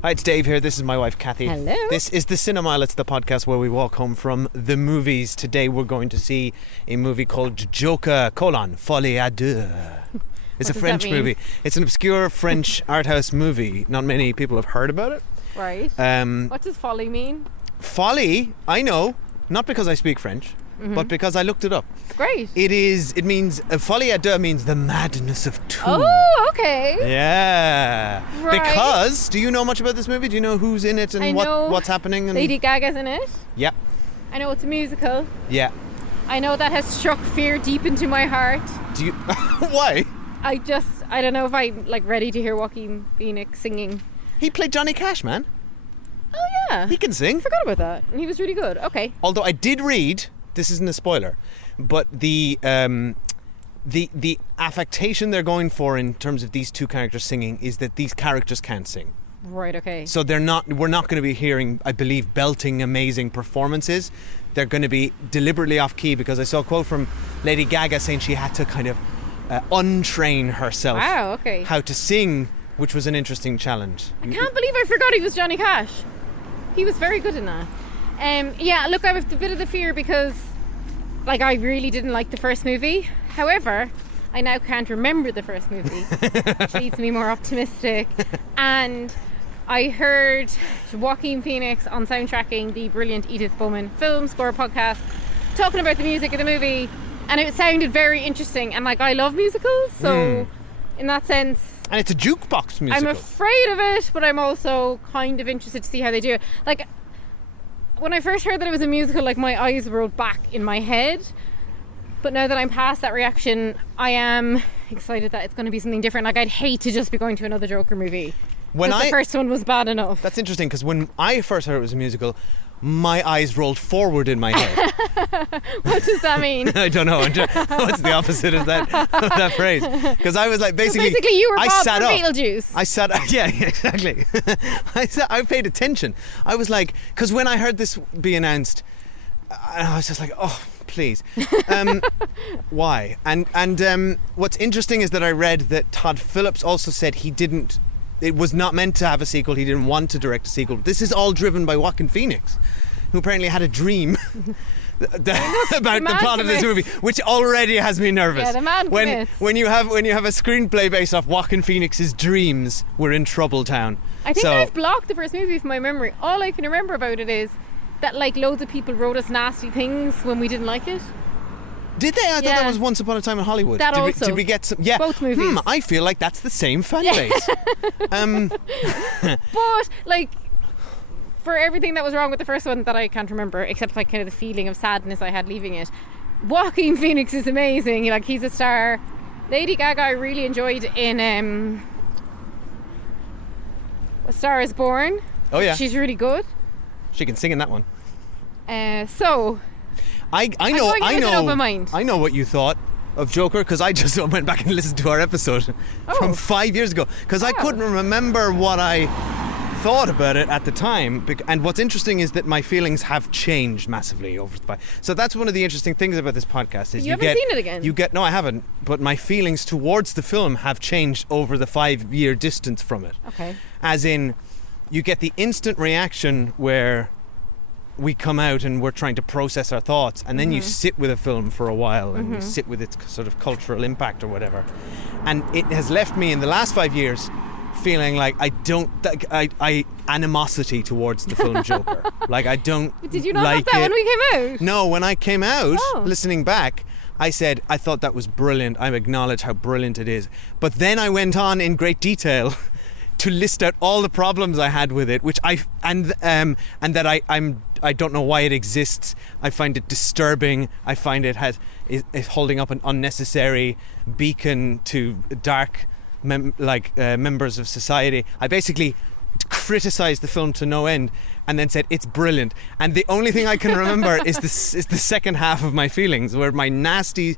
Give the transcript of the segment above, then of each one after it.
Hi, it's Dave here. This is my wife, Kathy. Hello. This is the Cinemile. It's the podcast where we walk home from the movies. Today we're going to see a movie called Joker, Folie à Deux. It's a French movie. It's an obscure French art house movie. Not many people have heard about it. Right. What does folie mean? Folie, I know, not because I speak French, but because I looked it up. Great. It means, Folie à Deux means the madness of two. Oh, okay. Yeah. Right. Because, do you know much about this movie? Do you know who's in it and what's happening? And Lady Gaga's in it. Yep. I know it's a musical. Yeah. I know that has struck fear deep into my heart. Do you? Why? I don't know if I'm ready to hear Joaquin Phoenix singing. He played Johnny Cash, man. Oh yeah. He can sing. I forgot about that. And he was really good. Okay. Although I did read, this isn't a spoiler, but the affectation they're going for in terms of these two characters singing is that these characters can't sing. Right, okay. So we're not going to be hearing, I believe, belting, amazing performances. They're going to be deliberately off key, because I saw a quote from Lady Gaga saying she had to kind of untrain herself. Wow, okay. How to sing, which was an interesting challenge. I can't believe I forgot he was Johnny Cash. He was very good in that. Yeah, look, I have a bit of the fear because I really didn't like the first movie. However, I now can't remember the first movie, which leads me more optimistic. And I heard Joaquin Phoenix on Soundtracking, the brilliant Edith Bowman film score podcast, talking about the music of the movie, and it sounded very interesting. And I love musicals, so in that sense, and it's a jukebox musical. I'm afraid of it, but I'm also kind of interested to see how they do it. When I first heard that it was a musical, my eyes rolled back in my head. But now that I'm past that reaction, I am excited that it's going to be something different. I'd hate to just be going to another Joker movie. The first one was bad enough. That's interesting, because when I first heard it was a musical, my eyes rolled forward in my head. What does that mean? I don't know. What's the opposite of that phrase? Because I was basically you were Bob sat from up. Beetlejuice. I sat. Yeah, exactly. I paid attention. I was because when I heard this be announced, I was just oh, please. Why? And what's interesting is that I read that Todd Phillips also said it was not meant to have a sequel. He didn't want to direct a sequel. This is all driven by Joaquin Phoenix, who apparently had a dream about the plot of this movie, which already has me nervous. Yeah, the man commits. When you have a screenplay based off Joaquin Phoenix's dreams, we're in trouble town. I think I've blocked the first movie from my memory. All I can remember about it is that loads of people wrote us nasty things when we didn't like it. Did they? I thought that was Once Upon a Time in Hollywood. Did we get some? Yeah. Both movies. I feel like that's the same fan base. But for everything that was wrong with the first one that I can't remember, except kind of the feeling of sadness I had leaving it, Joaquin Phoenix is amazing. He's a star. Lady Gaga I really enjoyed in A Star Is Born. Oh yeah. She's really good. She can sing in that one. I know what you thought of Joker, because I just went back and listened to our episode from 5 years ago, because I couldn't remember what I thought about it at the time. And what's interesting is that my feelings have changed massively over the five. So that's one of the interesting things about this podcast is you haven't seen it again. No, I haven't. But my feelings towards the film have changed over the 5-year distance from it. Okay. As in, you get the instant reaction where we come out and we're trying to process our thoughts, and then you sit with a film for a while and you sit with its sort of cultural impact or whatever. And it has left me in the last 5 years feeling I animosity towards the film Joker. I don't. Did you not have that when we came out? No, when I came out, listening back, I said I thought that was brilliant. I acknowledge how brilliant it is. But then I went on in great detail to list out all the problems I had with it, which I don't know why it exists. I find it disturbing. I find it is holding up an unnecessary beacon to dark members of society. I basically criticized the film to no end and then said it's brilliant. And the only thing I can remember is the second half of my feelings, where my nasty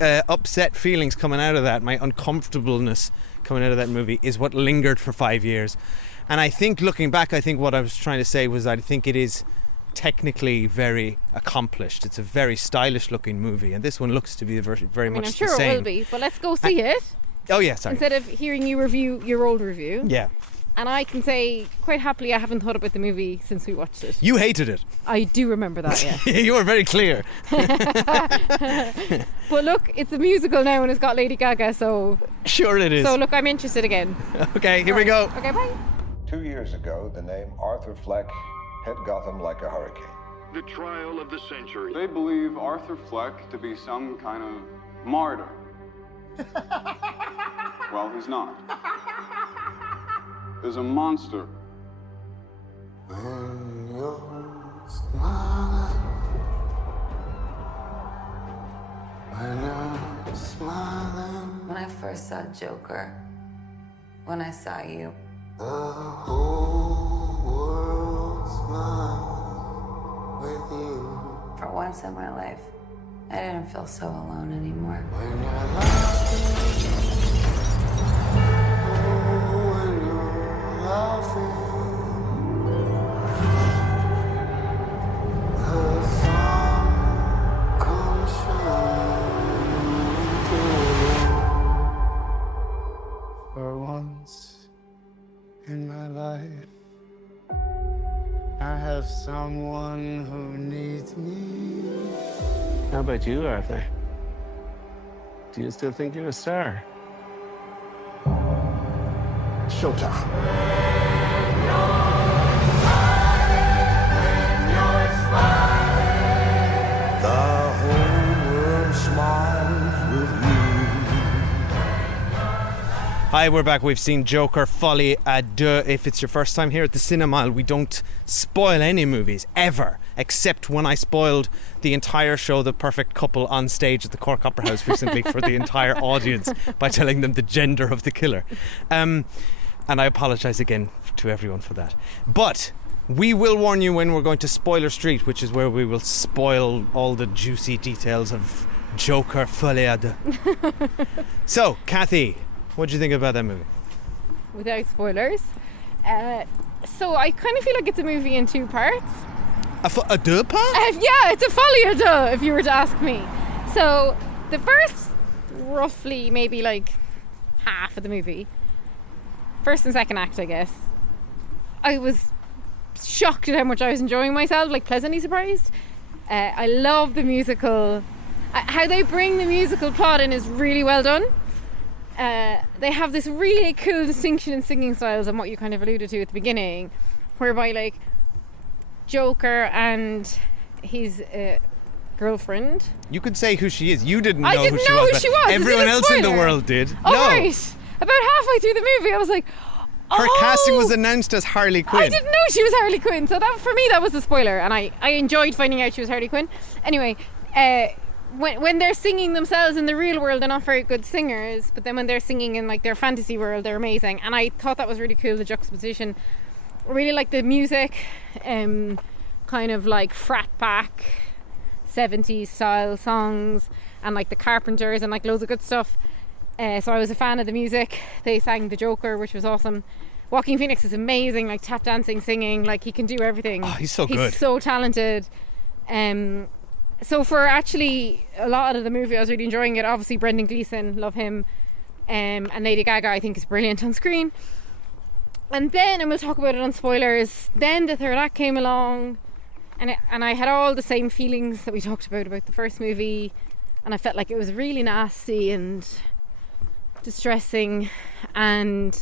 upset feelings coming out of that, my uncomfortableness coming out of that movie, is what lingered for 5 years. And I think, looking back, I think what I was trying to say was I think it is technically very accomplished. It's a very stylish looking movie, and this one looks to be very much the same. I'm sure it will be, but let's go see it. Oh yeah, sorry. Instead of hearing you review your old review. Yeah. And I can say quite happily I haven't thought about the movie since we watched it. You hated it. I do remember that, yeah. You were very clear. But look, it's a musical now and it's got Lady Gaga, so... Sure it is. So look, I'm interested again. Okay, here we go. Okay, bye. 2 years ago, the name Arthur Fleck hit Gotham like a hurricane. The trial of the century. They believe Arthur Fleck to be some kind of martyr. Well, he's not. There's a monster. When you're smiling, when you're smiling, When I first saw Joker, when I saw you, the whole world smiles with you. for once in my life, I didn't feel so alone anymore. When you're laughing, oh, when you're laughing, the sun comes shining through. For once in my life, I have someone who needs me. How about you, Arthur? Do you still think you're a star? Showtime. The whole world smiles with you. Hi, we're back. We've seen Joker, Folie, Deux. If it's your first time here at the Cinemile, we don't spoil any movies, ever. Except when I spoiled the entire show, The Perfect Couple, on stage at the Cork Opera House recently for the entire audience by telling them the gender of the killer. And I apologise again to everyone for that. But we will warn you when we're going to Spoiler Street, which is where we will spoil all the juicy details of Joker, Folie à Deux. So, Kathy, what do you think about that movie? Without spoilers. So I kind of feel like it's a movie in two parts. A deux part? Yeah, it's a Folie à Deux, if you were to ask me. So the first, roughly, maybe like half of the movie, first and second act, I guess, I was shocked at how much I was enjoying myself, like pleasantly surprised. I love the musical. How they bring the musical plot in is really well done. They have this really cool distinction in singing styles, and what you kind of alluded to at the beginning, whereby like Joker and his girlfriend. You could say who she is. You didn't know I didn't who she know was. who but she was. Is everyone it a else in the spoiler? world did. Oh, no. right. About halfway through the movie, I was like, Her oh, casting was announced as Harley Quinn. I didn't know she was Harley Quinn, so that for me that was a spoiler, and I enjoyed finding out she was Harley Quinn. Anyway, when they're singing themselves in the real world, they're not very good singers, but then when they're singing in like their fantasy world, they're amazing. And I thought that was really cool, the juxtaposition. I really like the music, kind of like frat pack 70s style songs, and like the Carpenters and like loads of good stuff. So I was a fan of the music. They sang The Joker, which was awesome. Joaquin Phoenix is amazing, like tap dancing, singing, like he can do everything. Oh, he's so good. He's so talented. So for actually a lot of the movie, I was really enjoying it. Obviously, Brendan Gleeson, love him. And Lady Gaga, I think, is brilliant on screen. And then, and we'll talk about it on spoilers, then the third act came along, and I had all the same feelings that we talked about the first movie, and I felt like it was really nasty and distressing and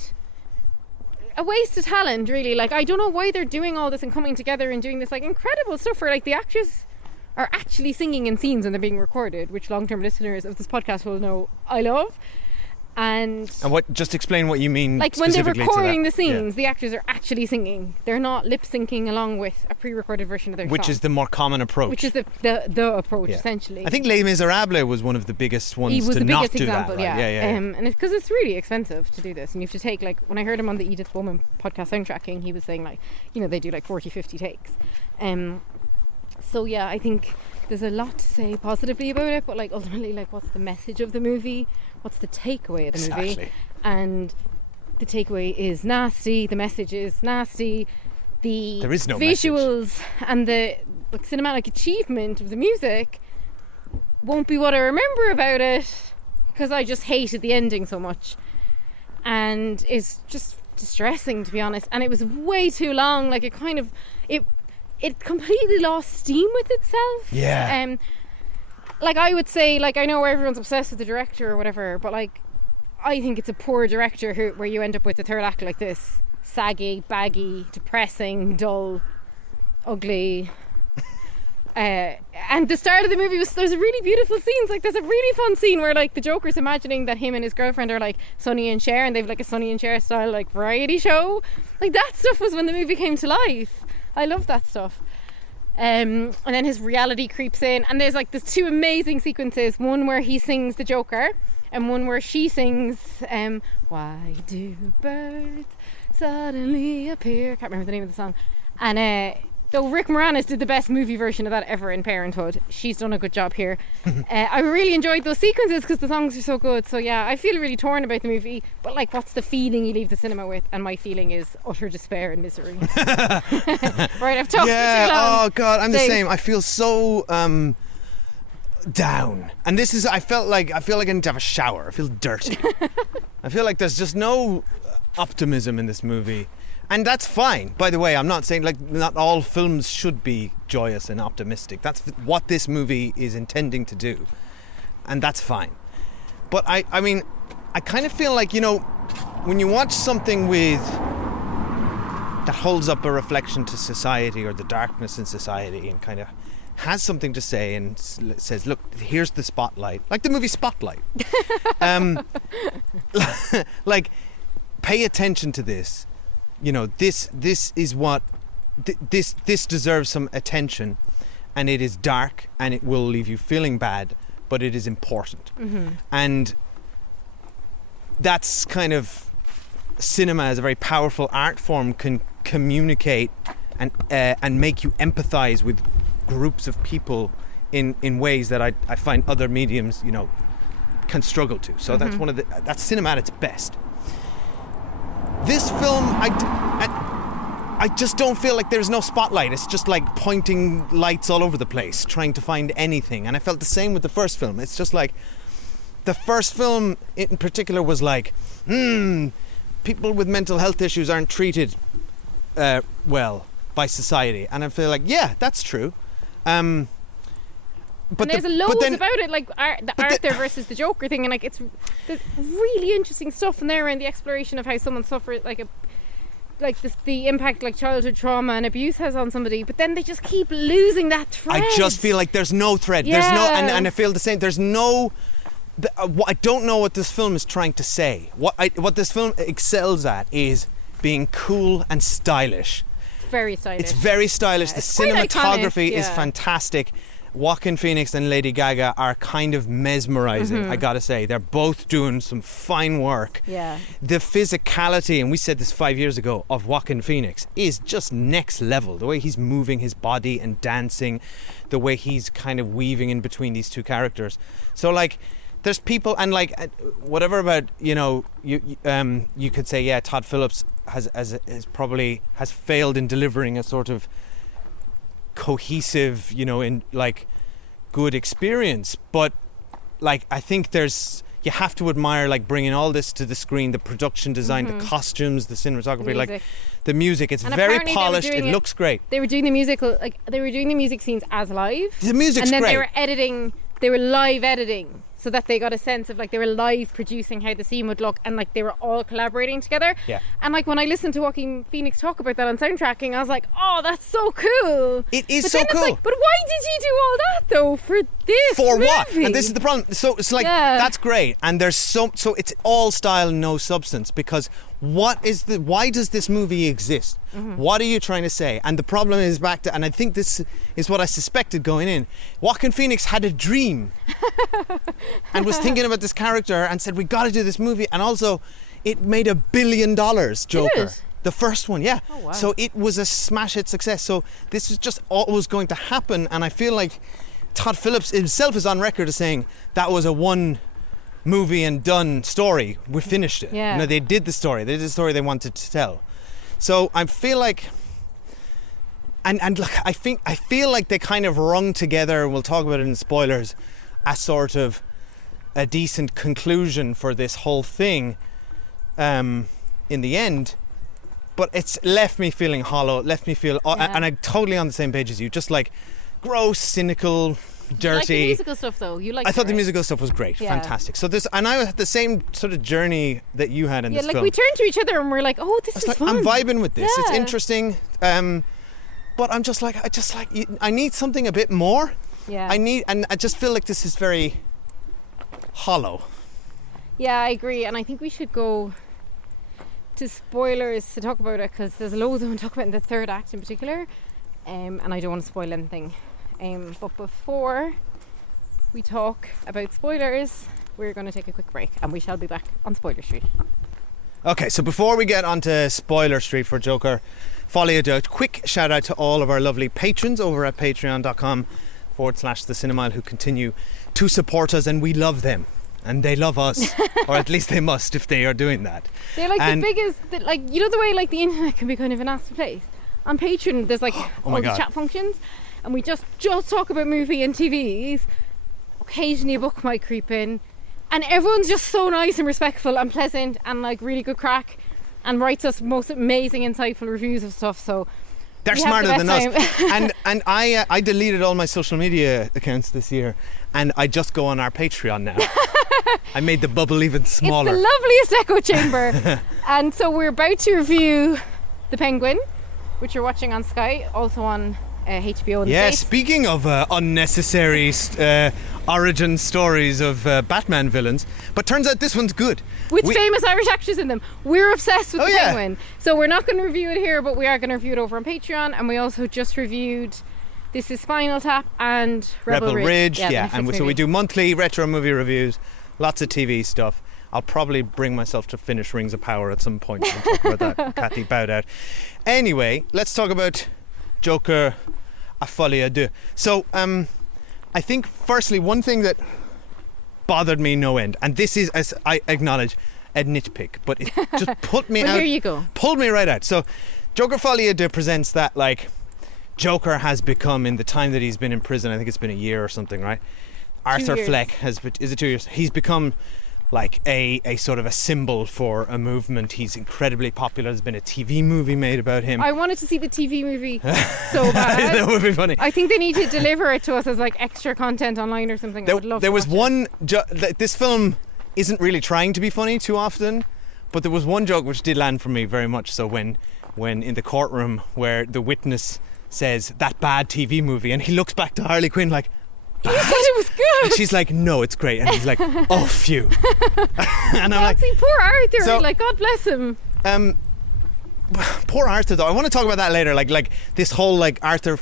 a waste of talent, really. Like, I don't know why they're doing all this and coming together and doing this like incredible stuff where like the actors are actually singing in scenes and they're being recorded, which long-term listeners of this podcast will know I love. And what? Just explain what you mean. Like when they're specifically to recording that. the scenes, the actors are actually singing. They're not lip syncing along with a pre-recorded version of their Which song. is the more common approach. Which is the approach, Yeah. essentially. I think Les Miserables was one of the biggest ones he was to the not biggest do example, that. Right? Yeah. And it's because it's really expensive to do this, and you have to take like, when I heard him on the Edith Bowman podcast Soundtracking, he was saying like, you know, they do like 40-50 takes. So yeah, I think there's a lot to say positively about it, but like ultimately, like, what's the message of the movie? What's the takeaway of the movie? Exactly. And the takeaway is nasty. The message is nasty. There is no visuals and the like, cinematic achievement of the music won't be what I remember about it, because I just hated the ending so much, and it's just distressing, to be honest, and it was way too long. Like it completely lost steam with itself. Yeah. Like I would say, like I know everyone's obsessed with the director or whatever, but like I think it's a poor director where you end up with the third act like this: saggy, baggy, depressing, dull, ugly. And the start of the movie there's really beautiful scenes. Like there's a really fun scene where like the Joker's imagining that him and his girlfriend are like Sonny and Cher, and they've like a Sonny and Cher style like variety show. Like that stuff was when the movie came to life. I love that stuff. And then his reality creeps in, and there's two amazing sequences, one where he sings the Joker and one where she sings Why Do Birds Suddenly Appear. Can't remember the name of the song. And though Rick Moranis did the best movie version of that ever in Parenthood, she's done a good job here. I really enjoyed those sequences because the songs are so good. So yeah, I feel really torn about the movie, but like, what's the feeling you leave the cinema with? And my feeling is utter despair and misery. Right, I've talked for too long. Oh God, I'm the same. I feel so down, and this is I feel like I need to have a shower. I feel dirty. I feel like there's just no optimism in this movie. And that's fine. By the way, I'm not saying like not all films should be joyous and optimistic. That's what this movie is intending to do. And that's fine. But I mean, I kind of feel like, you know, when you watch something that holds up a reflection to society or the darkness in society and kind of has something to say and says, look, here's the spotlight. Like the movie Spotlight. Like, pay attention to this. You know, this is what this deserves some attention, and it is dark and it will leave you feeling bad, but it is important. And that's kind of cinema as a very powerful art form can communicate and make you empathize with groups of people in ways that I find other mediums, you know, can struggle to. So that's that's cinema at its best. This film, I just don't feel like there's no spotlight. It's just like pointing lights all over the place, trying to find anything. And I felt the same with the first film. It's just like, the first film in particular was like, people with mental health issues aren't treated well by society. And I feel like, yeah, that's true. But there's loads about it, like Arthur versus the Joker thing, and like there's really interesting stuff in there around the exploration of how someone suffered the impact like childhood trauma and abuse has on somebody. But then they just keep losing that thread. I just feel like there's no thread. Yeah. There's no, and I feel the same. There's no. I don't know what this film is trying to say. What this film excels at is being cool and stylish. Very stylish. It's very stylish. Yeah, the it's quite cinematography iconic, is fantastic. Joaquin Phoenix and Lady Gaga are kind of mesmerizing, I gotta say. They're both doing some fine work. Yeah. The physicality, and we said this 5 years ago, of Joaquin Phoenix is just next level. The way he's moving his body and dancing, the way he's kind of weaving in between these two characters. So like, there's people, and like, whatever about, you know, you could say, yeah, Todd Phillips has failed in delivering a sort of cohesive, you know, in like good experience, but like I think you have to admire like bringing all this to the screen, the production design, the costumes, the cinematography, like the music. It's very polished. It looks great. They were doing the music scenes as live. The music's great. And then great. they were live editing, so that they got a sense of like they were live producing how the scene would look, and like they were all collaborating together. Yeah. And like when I listened to Joaquin Phoenix talk about that on soundtracking, I was like, oh, that's so cool. It is but so then cool. It's like, but why did you do all that though for this For movie? what? And this is the problem. So it's like, that's great. And there's so it's all style and no substance, because why does this movie exist? What are you trying to say? And the problem is back to, and I think this is what I suspected going in, Joaquin Phoenix had a dream and was thinking about this character and said, we got to do this movie. And also it made $1 billion, Joker. The first one, yeah. Oh, wow. So it was a smash hit success. So this is just always going to happen. And I feel like Todd Phillips himself is on record as saying that was a one movie and done story. We finished it. Yeah. You know, they did the story. They did the story they wanted to tell. So I feel like, and look, I feel like they kind of wrung together, and we'll talk about it in spoilers, a sort of a decent conclusion for this whole thing in the end. but it's left me feeling hollow. Left me feel, and I'm totally on the same page as you. Just like gross, cynical, dirty. You like the musical stuff though. I thought the musical stuff was great, fantastic. So and I had the same sort of journey that you had in this film. we turned to each other and we're like, oh, this is fun. I'm vibing with this. It's interesting. But I'm just like, I need something a bit more. Yeah. And I just feel like this is very hollow. Yeah, I agree. And I think we should go to spoilers to talk about it, because there's loads I want to talk about in the third act in particular. And I don't want to spoil anything. But before we talk about spoilers, we're going to take a quick break and we shall be back on Spoiler Street. Okay, so before we get onto Spoiler Street for Joker Folie, quick shout out to all of our lovely patrons over at patreon.com/the Cinemile who continue to support us, and we love them and they love us, or at least they must if they are doing that. They're like the biggest, you know the way like the internet can be kind of a nasty place? On Patreon there's like all the chat functions, and we just talk about movie and TVs. Occasionally a book might creep in, and everyone's just so nice and respectful and pleasant and like really good crack, and writes us most amazing insightful reviews of stuff. So they're smarter than us. and I deleted all my social media accounts this year, and I just go on our Patreon now. I made the bubble even smaller. It's the loveliest echo chamber. And so we're about to review The Penguin, which you're watching on Sky, also on HBO in the States. Speaking of unnecessary origin stories of Batman villains, but turns out this one's good. With famous Irish actors in them. We're obsessed with The Penguin. So we're not going to review it here, but we are going to review it over on Patreon. And we also just reviewed This Is Spinal Tap and Rebel Ridge. And so we do monthly retro movie reviews, lots of TV stuff. I'll probably bring myself to finish Rings of Power at some point. We'll talk about that. Kathy bowed out. Anyway, let's talk about Joker Folie 2. So I think firstly one thing that bothered me no end, and this is, as I acknowledge, a nitpick, but it just put me out. Here you go. Pulled me right out. So Joker Folie 2 presents that like Joker has become, in the time that he's been in prison, I think it's been a year or something, right? Arthur Fleck is it 2 years? He's become like a sort of a symbol for a movement. He's incredibly popular. There's been a TV movie made about him. I wanted to see the TV movie so bad. That would be funny. I think they need to deliver it to us as like extra content online or something. I would love there to was watch one this film isn't really trying to be funny too often, but there was one joke which did land for me very much so, when in the courtroom where the witness says that bad TV movie, and he looks back to Harley Quinn like, you said it was good. And she's like, no, it's great. And he's like, oh, phew. And I'm like, see, poor Arthur. Like, God bless him. Poor Arthur, though. I want to talk about that later. Like this whole like Arthur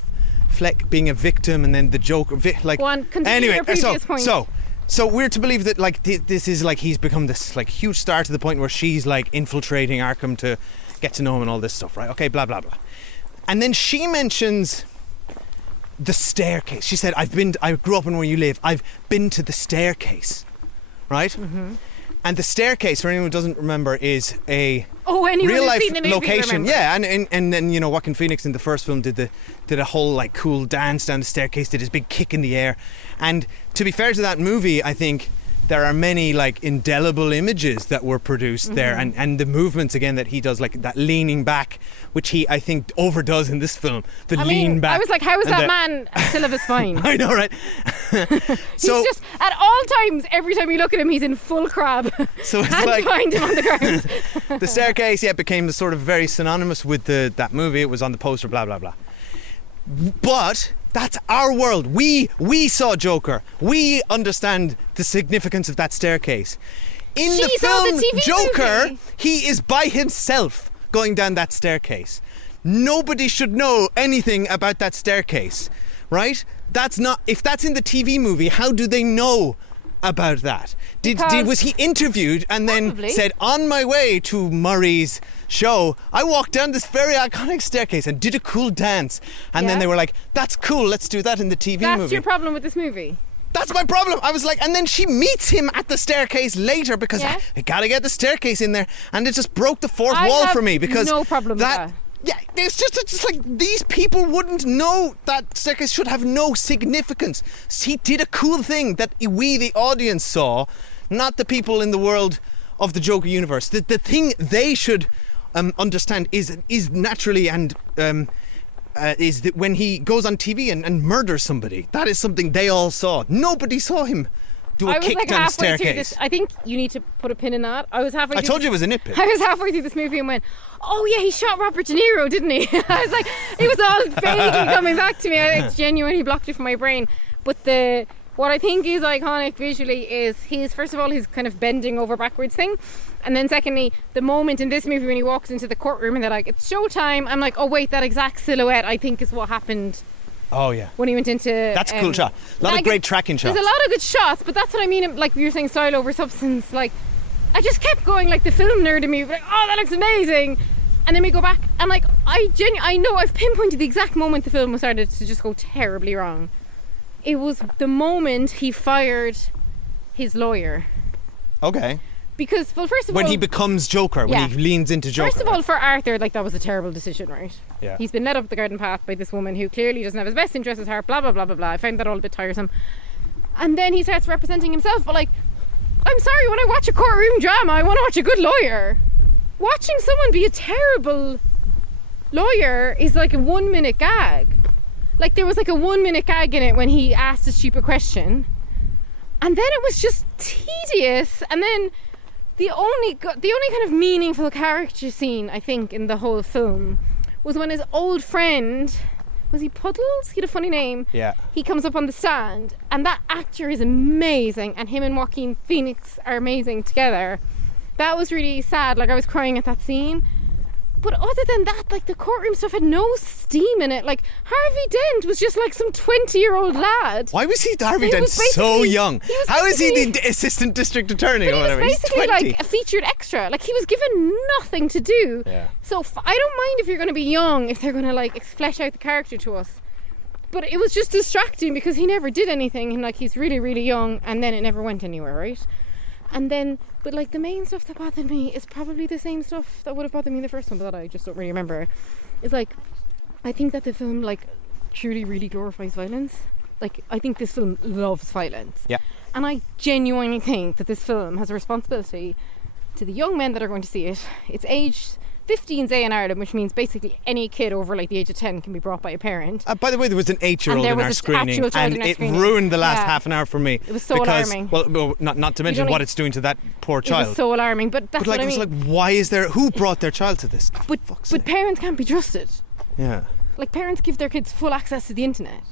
Fleck being a victim, and then the Joker. Go on, continue your previous point. So we're to believe that like this is like he's become this like huge star to the point where she's like infiltrating Arkham to get to know him and all this stuff, right? Okay, blah blah blah. And then she mentions the staircase. She said, I grew up in where you live. I've been to the staircase, right? Mm-hmm. And the staircase, for anyone who doesn't remember, is a real life location. Yeah, and then Joaquin Phoenix in the first film did a whole like cool dance down the staircase, did his big kick in the air. And to be fair to that movie, I think there are many like indelible images that were produced there, and the movements again that he does, like that leaning back, which he I think overdoes in this film. Lean back. I was like, how is that man still have a spine? I know, right? So he's just at all times, every time you look at him, he's in full crab. So it's and like find him on the ground. The staircase, became sort of very synonymous with that movie. It was on the poster, blah blah blah. But that's our world. We saw Joker. We understand the significance of that staircase. In the film Joker, movie. He is by himself going down that staircase. Nobody should know anything about that staircase, right? If that's in the TV movie, how do they know about that? Was he interviewed and then said, on my way to Murray's show, I walked down this very iconic staircase and did a cool dance, and then they were like, that's cool, let's do that in the TV movie. That's your problem with this movie? That's my problem. I was like, and then she meets him at the staircase later because I gotta get the staircase in there, and it just broke the fourth wall for me because no problem with that. Yeah, it's just like these people wouldn't know that staircase should have no significance. He did a cool thing that we, the audience, saw, not the people in the world of the Joker universe. The thing they should understand is naturally and is that when he goes on TV and murders somebody, that is something they all saw. Nobody saw him do a kick down a staircase. I think you need to put a pin in that. I told you it was a nitpick. I was halfway through this movie and went, oh yeah, he shot Robert De Niro, didn't he? I was like, it was all vaguely coming back to me. It's genuinely blocked it from my brain. But what I think is iconic visually is first of all his kind of bending over backwards thing, and then secondly the moment in this movie when he walks into the courtroom and they're like, it's showtime. I'm like, oh wait, that exact silhouette I think is what happened. Oh yeah. When he went into that's a cool shot. A lot of great tracking shots. There's a lot of good shots, but that's what I mean. Like you were saying, style over substance. Like I just kept going, like the film nerd in me, like, oh that looks amazing. And then we go back and like I know I've pinpointed the exact moment the film started to just go terribly wrong. It was the moment he fired his lawyer. Okay. Because, well, first of all... When he becomes Joker, when he leans into Joker. First of all, for Arthur, like, that was a terrible decision, right? Yeah. He's been led up the garden path by this woman who clearly doesn't have his best interests at heart, blah, blah, blah, blah, blah. I find that all a bit tiresome. And then he starts representing himself, but, like, I'm sorry, when I watch a courtroom drama, I want to watch a good lawyer. Watching someone be a terrible lawyer is like a 1 minute gag. Like there was like a 1 minute gag in it when he asked a stupid question, and then it was just tedious. And then the only kind of meaningful character scene I think in the whole film was when his old friend, was he Puddles? He had a funny name. Yeah. He comes up on the stand, and that actor is amazing, and him and Joaquin Phoenix are amazing together. That was really sad. Like I was crying at that scene. But other than that, like the courtroom stuff had no steam in it. Like Harvey Dent was just like some 20-year-old lad. Why was Harvey Dent so young? How is he the assistant district attorney or whatever? He was basically like a featured extra. Like he was given nothing to do. Yeah. So I don't mind if you're going to be young, if they're going to like flesh out the character to us. But it was just distracting because he never did anything, and like he's really, really young, and then it never went anywhere, right? And then, but like the main stuff that bothered me is probably the same stuff that would have bothered me in the first one, but that I just don't really remember. It's like, I think that the film like truly really glorifies violence. Like I think this film loves violence. Yeah. And I genuinely think that this film has a responsibility to the young men that are going to see it. It's aged 15's A in Ireland, which means basically any kid over like the age of 10 can be brought by a parent. By the way, there was an 8-year-old in our screening, and it ruined the last half an hour for me. It was so alarming. Well, not to mention what it's doing to that poor child. It was so alarming, but that's like, what I mean. It was like, why is there? Who brought their child to this? But parents can't be trusted. Yeah. Like parents give their kids full access to the internet.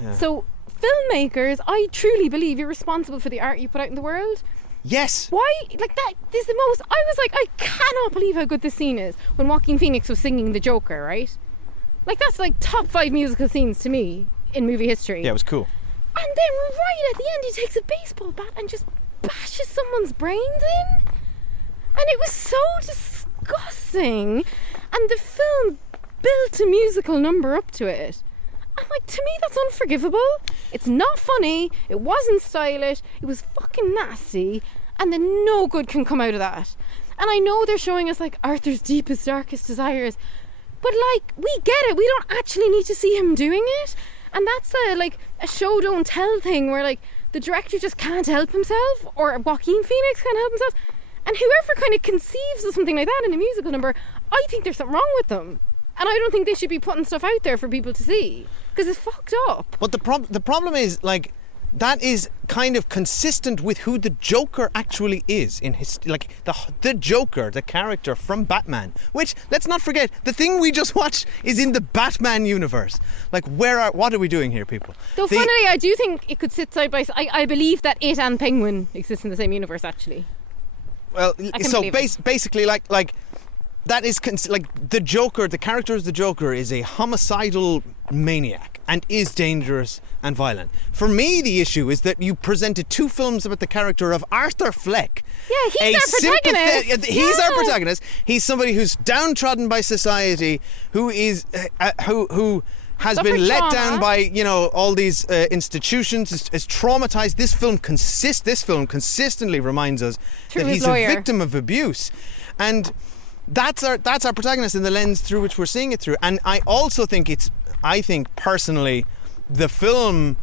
Yeah. So filmmakers, I truly believe you're responsible for the art you put out in the world. Yes. Why? Like that is the most. I was like, I cannot believe how good this scene is when Joaquin Phoenix was singing the Joker, right? Like that's like top 5 musical scenes to me in movie history. Yeah, it was cool. And then right at the end, he takes a baseball bat and just bashes someone's brains in, and it was so disgusting. And the film built a musical number up to it. And like, to me that's unforgivable. It's not funny, it wasn't stylish, it was fucking nasty, and then no good can come out of that. And I know they're showing us like Arthur's deepest, darkest desires, but like, we get it, we don't actually need to see him doing it. And that's a show don't tell thing where like the director just can't help himself, or Joaquin Phoenix can't help himself, and whoever kind of conceives of something like that in a musical number, I think there's something wrong with them. And I don't think they should be putting stuff out there for people to see, because it's fucked up. But the problem is, like, that is kind of consistent with who the Joker actually is in his, like, the Joker, the character from Batman, which, let's not forget, the thing we just watched is in the Batman universe. Like, what are we doing here, people? Though funnily, I do think it could sit side by side. I believe that it and Penguin exist in the same universe, actually. Well, so basically, like that is like the Joker, the character of the Joker is a homicidal maniac and is dangerous and violent. For me, the issue is that you presented 2 films about the character of Arthur Fleck. Yeah, he's our protagonist. He's our protagonist. He's somebody who's downtrodden by society, who is who has been let down by, you know, all these institutions, is traumatized. This film consistently reminds us that he's a victim of abuse, and that's our protagonist in the lens through which we're seeing it through. And I also think I think personally, the film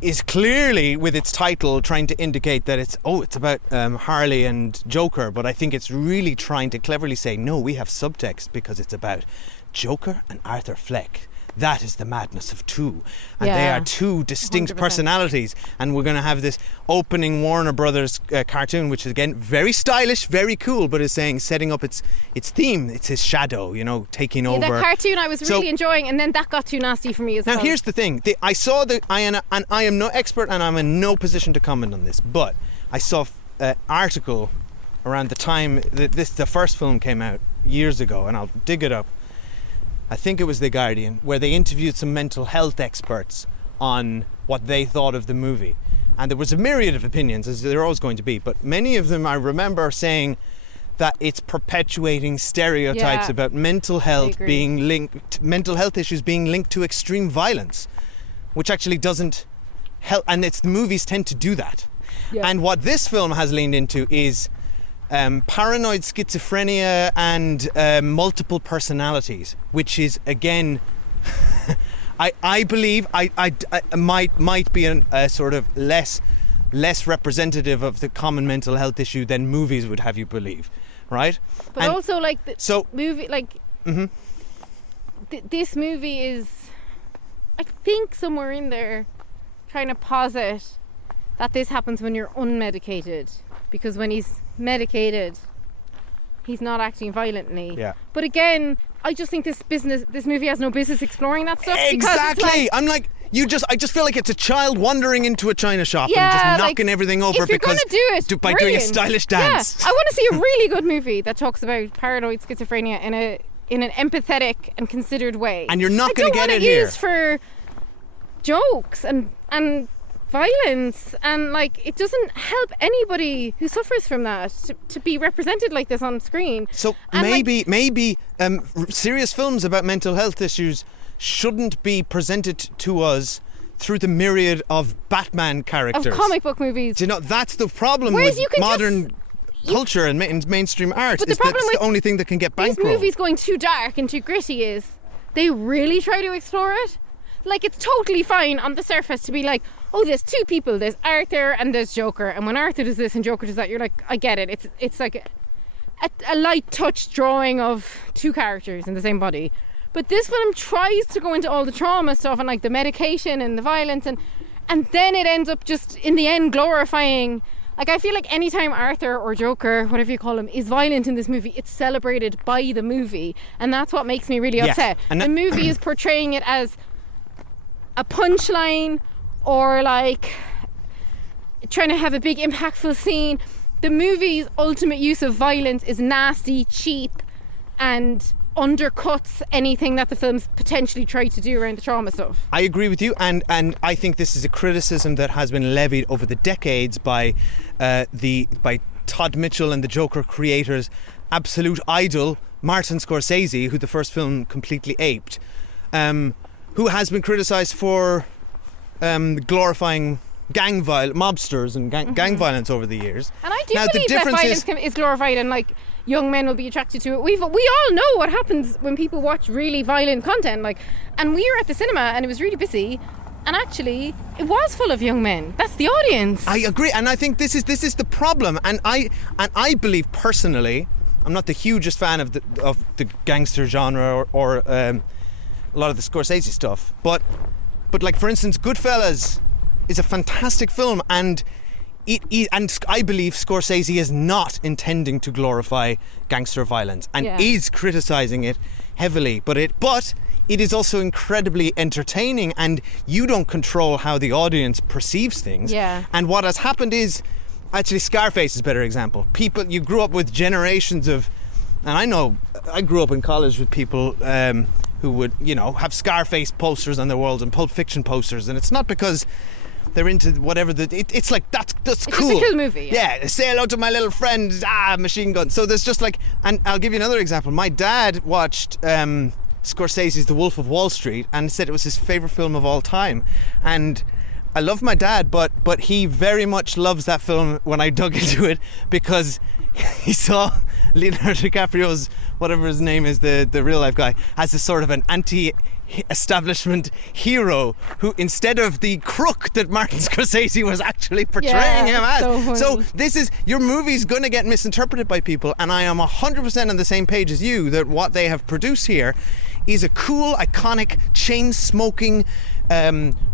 is clearly, with its title, trying to indicate that it's about Harley and Joker, but I think it's really trying to cleverly say, no, we have subtext because it's about Joker and Arthur Fleck. That is the madness of two. And they are two distinct 100%. personalities. And we're going to have this opening Warner Brothers cartoon, which is, again, very stylish, very cool, but is setting up its theme. It's his shadow, taking over. The cartoon I was really enjoying, and then that got too nasty for me as well. Now, here's the thing. I saw and I am no expert, and I'm in no position to comment on this, but I saw an article around the time that the first film came out years ago, and I'll dig it up. I think it was The Guardian, where they interviewed some mental health experts on what they thought of the movie. And there was a myriad of opinions, as there always going to be, but many of them I remember saying that it's perpetuating stereotypes about mental health mental health issues being linked to extreme violence, which actually doesn't help, and the movies tend to do that. Yeah. And what this film has leaned into is paranoid schizophrenia and multiple personalities, which is, again, I believe I might be a sort of less representative of the common mental health issue than movies would have you believe, right? But and also, like, movie, like, this movie is, I think, somewhere in there trying to posit that this happens when you're unmedicated, because when he's medicated, he's not acting violently. Yeah. But again, I just think this movie has no business exploring that stuff. Exactly. I just feel like it's a child wandering into a china shop and just knocking everything over if you're because gonna do it, by doing a stylish dance. Yeah. I want to see a really good movie that talks about paranoid schizophrenia in an empathetic and considered way. And you're not going to get it here. here. Used for jokes and violence, and like, it doesn't help anybody who suffers from that to be represented like this on screen. So and maybe serious films about mental health issues shouldn't be presented to us through the myriad of Batman characters, of comic book movies. Do you know, that's the problem Whereas with modern culture and mainstream art. But the problem that's with the only thing that can get bankrolled. These movies going too dark and too gritty is they really try to explore it. Like, it's totally fine on the surface to be like, oh, there's two people, there's Arthur and there's Joker, and when Arthur does this and Joker does that, you're like, I get it. It's like a light touch drawing of two characters in the same body. But this film tries to go into all the trauma stuff and like the medication and the violence, and then it ends up just in the end glorifying. Like, I feel like anytime Arthur or Joker, whatever you call him, is violent in this movie, it's celebrated by the movie, and that's what makes me really upset. And the movie is portraying it as a punchline, or like trying to have a big impactful scene. The movie's ultimate use of violence is nasty, cheap, and undercuts anything that the film's potentially tried to do around the trauma stuff. I agree with you, and I think this is a criticism that has been levied over the decades by Todd Mitchell and the Joker creators' absolute idol Martin Scorsese, who the first film completely aped, who has been criticised for glorifying mobsters and gang violence over the years. And I do believe that violence is glorified, and like, young men will be attracted to it. We all know what happens when people watch really violent content. Like, and we were at the cinema and it was really busy, and actually it was full of young men. That's the audience. I agree, and I think this is the problem. And I believe personally, I'm not the hugest fan of the gangster genre or a lot of the Scorsese stuff, but like, for instance, Goodfellas is a fantastic film, and I believe Scorsese is not intending to glorify gangster violence and is criticising it heavily, but it is also incredibly entertaining, and you don't control how the audience perceives things. And what has happened is, actually, Scarface is a better example. You grew up with generations of, and I grew up in college with people who would, have Scarface posters on their walls and Pulp Fiction posters, and it's not because they're into whatever it's like, that's cool. It's just a cool movie. Yeah, say hello to my little friend, machine gun. So there's just like, and I'll give you another example. My dad watched Scorsese's The Wolf of Wall Street and said it was his favourite film of all time. And I love my dad, but he very much loves that film when I dug into it, because he saw Leonardo DiCaprio's, whatever his name is, the real life guy, as a sort of an establishment hero who, instead of the crook that Martin Scorsese was actually portraying him as. So this is, your movie's going to get misinterpreted by people, and I am 100% on the same page as you that what they have produced here is a cool, iconic, chain-smoking,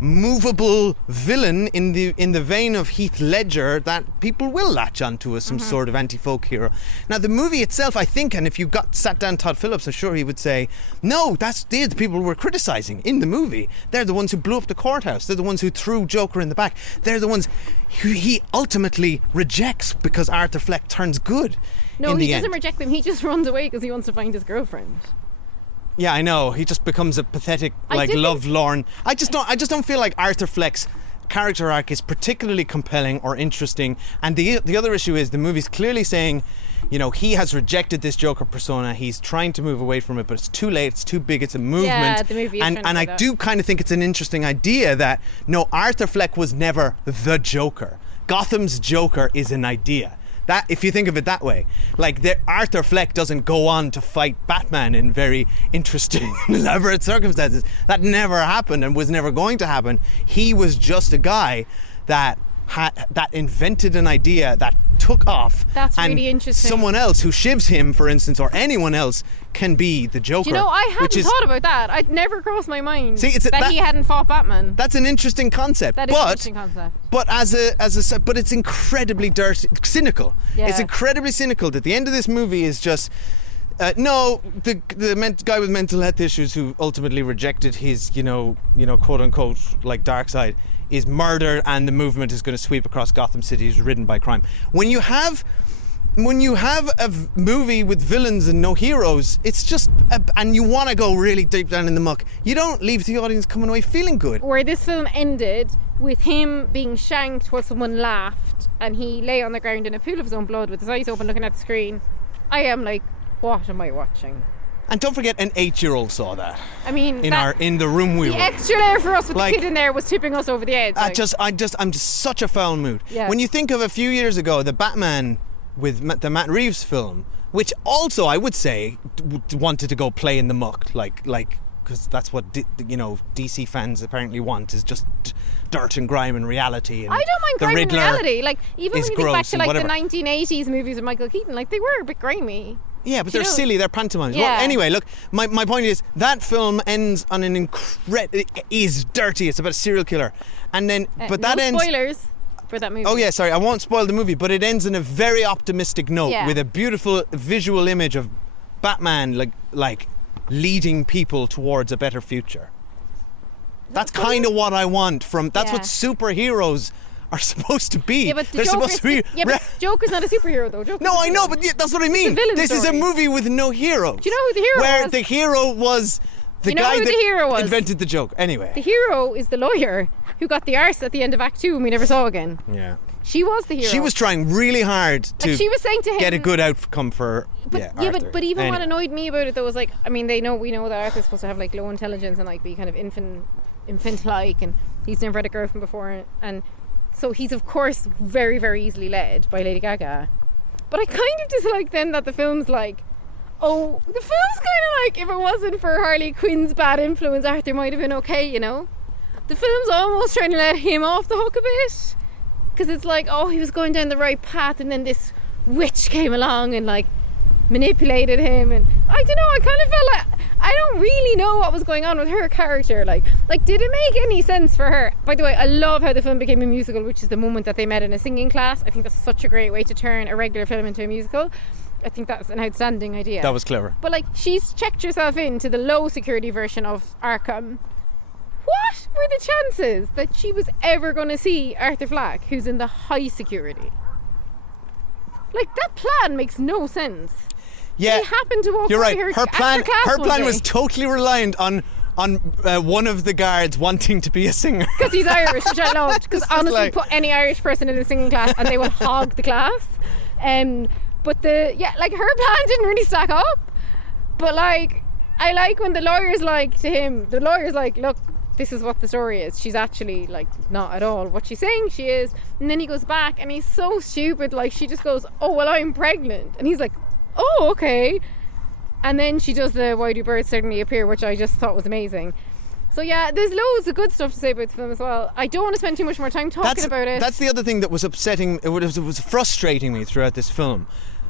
movable villain in the vein of Heath Ledger that people will latch onto as some sort of anti-folk hero. Now the movie itself, I think, and if you sat down Todd Phillips, I'm sure he would say, no, they're the people we're criticising in the movie. They're the ones who blew up the courthouse. They're the ones who threw Joker in the back. They're the ones who he ultimately rejects because Arthur Fleck turns good. No, he doesn't reject them. He just runs away because he wants to find his girlfriend. Yeah, I know. He just becomes a pathetic, lovelorn. I just don't feel like Arthur Fleck's character arc is particularly compelling or interesting. And the other issue is the movie's clearly saying, you know, he has rejected this Joker persona. He's trying to move away from it, but it's too late. It's too big. It's a movement. Yeah, the movie is and I do kind of think it's an interesting idea that no, Arthur Fleck was never the Joker. Gotham's Joker is an idea. That, if you think of it that way, like Arthur Fleck doesn't go on to fight Batman in very interesting, elaborate circumstances. That never happened and was never going to happen. He was just a guy that invented an idea that took off. That's and really interesting. Someone else who shivs him, for instance, or anyone else can be the Joker. You know, I hadn't thought about that. I'd never crossed my mind that he hadn't fought Batman. That's an interesting concept. That is an interesting concept. But but it's incredibly cynical. Yeah. It's incredibly cynical that the end of this movie is just. The guy with mental health issues who ultimately rejected his, quote unquote, like dark side, is murdered, and the movement is going to sweep across Gotham City, is ridden by crime. When you have a movie with villains and no heroes, it's just and you want to go really deep down in the muck, you don't leave the audience coming away feeling good. Where this film ended with him being shanked while someone laughed, and he lay on the ground in a pool of his own blood with his eyes open looking at the screen, I am like, what am I watching? And don't forget, an 8-year-old saw that. I mean, in the room we were. The extra layer for us with the kid in there was tipping us over the edge. I'm just such a foul mood. Yeah. When you think of a few years ago, the Batman with the Matt Reeves film, which also I would say wanted to go play in the muck, like because that's what DC fans apparently want, is just dirt and grime and reality. And I don't mind grime and reality. Like even when you think back to like whatever. The 1980s movies with Michael Keaton, like they were a bit grimy. Yeah, but they're silly. They're pantomimes. Yeah. Well, anyway, look, my point is that film ends on an it is dirty. It's about a serial killer, and then spoilers for that movie. Oh yeah, sorry, I won't spoil the movie, but it ends in a very optimistic note with a beautiful visual image of Batman like leading people towards a better future. That's kind of what I want from. That's what superheroes are supposed to be. Yeah, but they're supposed to be. Yeah, but Joker's not a superhero though. I know, but that's what I mean. This is a movie with no heroes. Do you know who the hero was? Where the hero was the guy that invented the joke. Anyway, the hero is the lawyer who got the arse at the end of Act 2 and we never saw again. Yeah. She was the hero. She was trying really hard to she was saying to him, get a good outcome for Arthur. But even what annoyed me about it though was like, I mean, we know that Arthur's supposed to have like low intelligence and like be kind of infant-like, and he's never had a girlfriend before, and so he's of course very, very easily led by Lady Gaga. But I kind of dislike then that the film's like, the film's kind of like, if it wasn't for Harley Quinn's bad influence, Arthur might have been okay, you know? The film's almost trying to let him off the hook a bit, because it's like, he was going down the right path, and then this witch came along and like manipulated him, and I don't know, I kind of felt like I don't really know what was going on with her character. Like did it make any sense for her? By the way, I love how the film became a musical, which is the moment that they met in a singing class. I think that's such a great way to turn a regular film into a musical. I think that's an outstanding idea. That was clever. But like, she's checked herself into the low security version of Arkham. What were the chances that she was ever going to see Arthur Fleck, who's in the high security? Like, that plan makes no sense. Yeah, he happened to walk you're right. Her plan was totally reliant on one of the guards wanting to be a singer. Because he's Irish, which I loved. Because honestly, put any Irish person in a singing class and they will hog the class. But her plan didn't really stack up. But like, I like when the lawyer's like to him, look, this is what the story is. She's actually like not at all what she's saying she is. And then he goes back and he's so stupid. Like, she just goes, oh well, I'm pregnant, and he's like, oh okay. And then she does the Why Do Birds Suddenly Appear, which I just thought was amazing. So yeah, there's loads of good stuff to say about the film as well. I don't want to spend too much more time talking about it. That's the other thing that was upsetting, it was frustrating me throughout this film,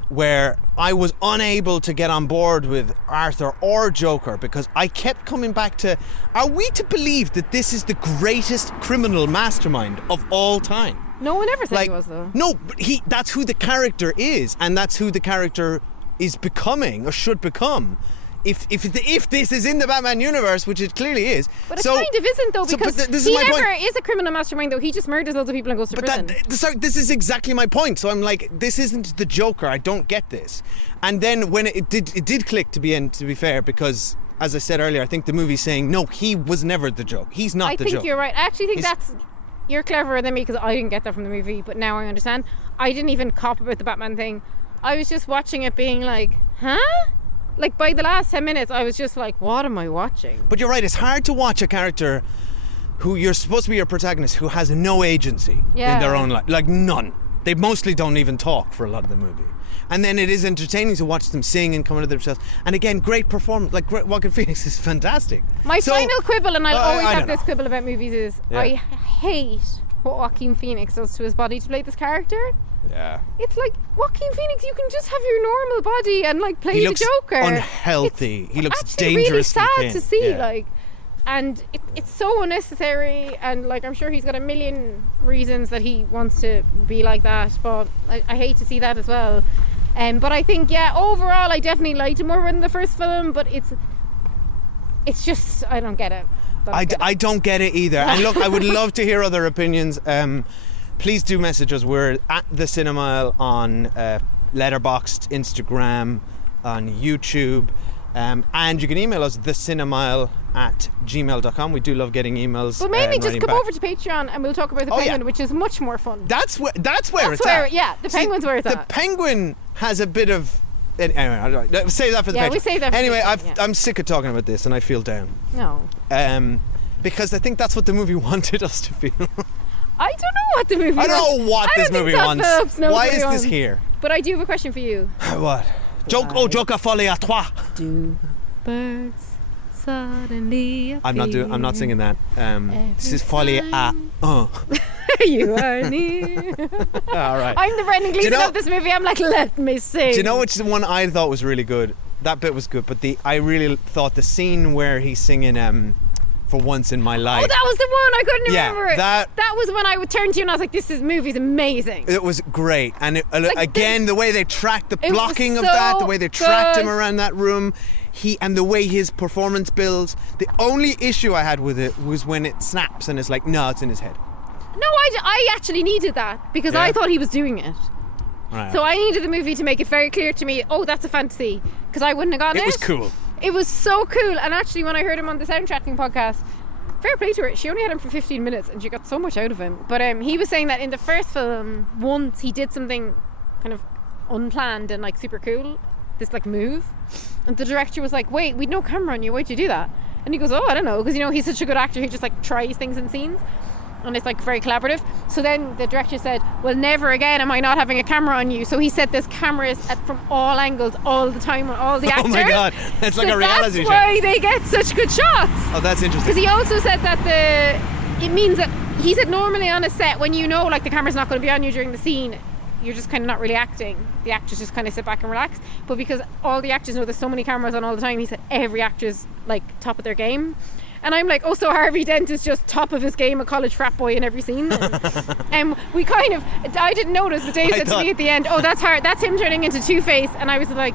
where I was unable to get on board with Arthur or Joker because I kept coming back to, are we to believe that this is the greatest criminal mastermind of all time? No one ever said he was, though. No, but that's who the character is, and that's who the character is becoming or should become. If this is in the Batman universe, which it clearly is. But it kind of isn't, though, because he never is a criminal mastermind, though. He just murders loads of people and goes to prison. This is exactly my point. So I'm like, this isn't the Joker. I don't get this. And then when it did click, to be fair, because as I said earlier, I think the movie's saying, no, he was never the Joker. He's not the Joker. I think you're right. I actually think you're cleverer than me, because I didn't get that from the movie, but now I understand. I didn't even cop about the Batman thing. I was just watching it being like, huh? Like, by the last 10 minutes, I was just like, what am I watching? But you're right, it's hard to watch a character who you're supposed to be your protagonist who has no agency in their own life. Like, none. They mostly don't even talk for a lot of the movie. And then it is entertaining to watch them sing and come into themselves. And again, great performance. Like, Joaquin Phoenix is fantastic. My final quibble, and I'll always have this quibble about movies, is I hate what Joaquin Phoenix does to his body to play this character. Yeah. It's like, Joaquin Phoenix, you can just have your normal body and like play the Joker. Unhealthy. He looks actually dangerously really sad thin. to see, like, and it's so unnecessary, and like I'm sure he's got a million reasons that he wants to be like that, but I hate to see that as well. But I think, overall I definitely liked it more than the first film, but it's just, I don't get it. I don't get it either. And look, I would love to hear other opinions. Please do message us. We're at The Cinemile on Letterboxd, Instagram, on YouTube, and you can email us thecinemile@gmail.com. We do love getting emails. But maybe just come over to Patreon and we'll talk about the Penguin, which is much more fun. That's where it's at. Yeah, the Penguin's where it's at. The Penguin has a bit of... Anyway, save that for the Patreon. We save that for anyway, the I'm sick of talking about this and I feel down. No. Because I think that's what the movie wanted us to feel. I don't know what the movie wants. I don't know what this movie wants. Why is this here? But I do have a question for you. What? Joker Folie à trois. Do birds suddenly appear? I'm not singing that. This is Folie à un. You are near. All right. I'm the Brendan Gleeson of this movie. I'm like, let me sing. Do you know which one I thought was really good? That bit was good, but I really thought the scene where he's singing For Once in My Life. Oh, that was the one. I couldn't remember it. That was when I would turn to you and I was like, this movie's amazing. It was great. And again, the way they tracked the blocking of that, the way they tracked him around that room, and the way his performance builds. The only issue I had with it was when it snaps and it's like, no, it's in his head. No, I actually needed that because I thought he was doing it. Right. So I needed the movie to make it very clear to me, oh, that's a fantasy, because I wouldn't have gotten it. It was cool. It was so cool. And actually, when I heard him on the Soundtracking podcast, fair play to her, she only had him for 15 minutes and she got so much out of him. But he was saying that in the first film, once he did something kind of unplanned and like super cool, this like move, and the director was like, wait, we'd no camera on you, why'd you do that? And he goes, oh, I don't know, because he's such a good actor, he just like tries things in scenes. And it's like very collaborative. So then the director said, well, never again am I not having a camera on you. So he set this cameras from all angles all the time on all the actors. Oh my God, it's like a reality show. That's why they get such good shots. Oh, that's interesting. Because he also said that it means that, he said normally on a set, when like the camera's not going to be on you during the scene, you're just kind of not really acting. The actors just kind of sit back and relax. But because all the actors know there's so many cameras on all the time, he said every actor's like top of their game. And I'm like, oh, so Harvey Dent is just top of his game, a college frat boy in every scene. And we kind of, I didn't notice, but Dave said to me at the end, oh, that's him turning into Two-Face. And I was like...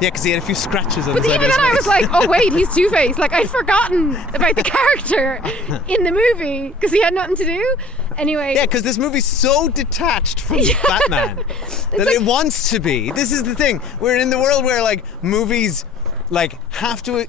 Yeah, because he had a few scratches on the side of his face. But even then I was like, oh wait, he's Two-Face. Like, I'd forgotten about the character in the movie, because he had nothing to do. Anyway. Yeah, because this movie's so detached from Batman that it wants to be. This is the thing. We're in the world where, like, movies... like have to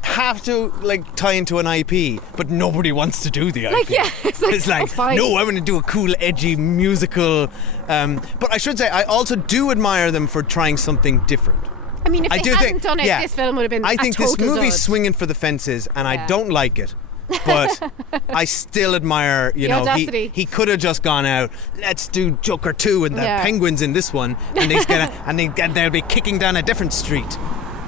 like tie into an IP, but nobody wants to do the IP. Like, yeah, it's like fine. No, I want to do a cool, edgy musical. But I should say, I also do admire them for trying something different. I mean, if they hadn't done it, this film would have been. I think this movie's dud. Swinging for the fences, and I don't like it. But I still admire, audacity. He could have just gone out, let's do Joker 2 and the Penguin's in this one, and they'll be kicking down a different street.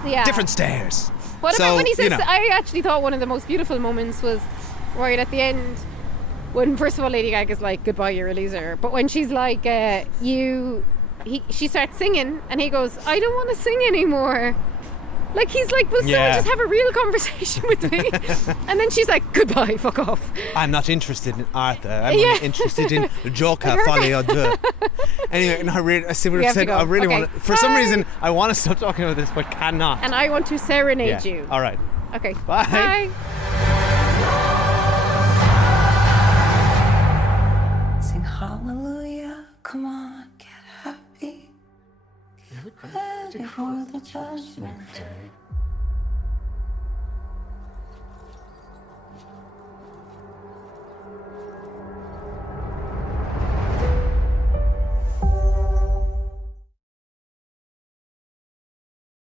Yeah. different stairs. What So, about when he says? you know. I actually thought one of the most beautiful moments was right at the end, when first of all Lady Gaga's like, "Goodbye, you're a loser," but when she's like, she starts singing, and he goes, "I don't want to sing anymore." Like he's like, "Will someone Yeah. just have a real conversation with me?" And then she's like, "Goodbye, fuck off." I'm not interested in Arthur. I'm Yeah. only interested in Joker, Folie, Deux. Anyway, no, I see what We I have to said. go. I really Okay. want to. For some Bye. reason, I want to stop talking about this, but cannot. And I want to serenade Yeah. you. All right. Okay. Bye. Bye. Sing hallelujah, come on, get happy. Get ready for the judgment day.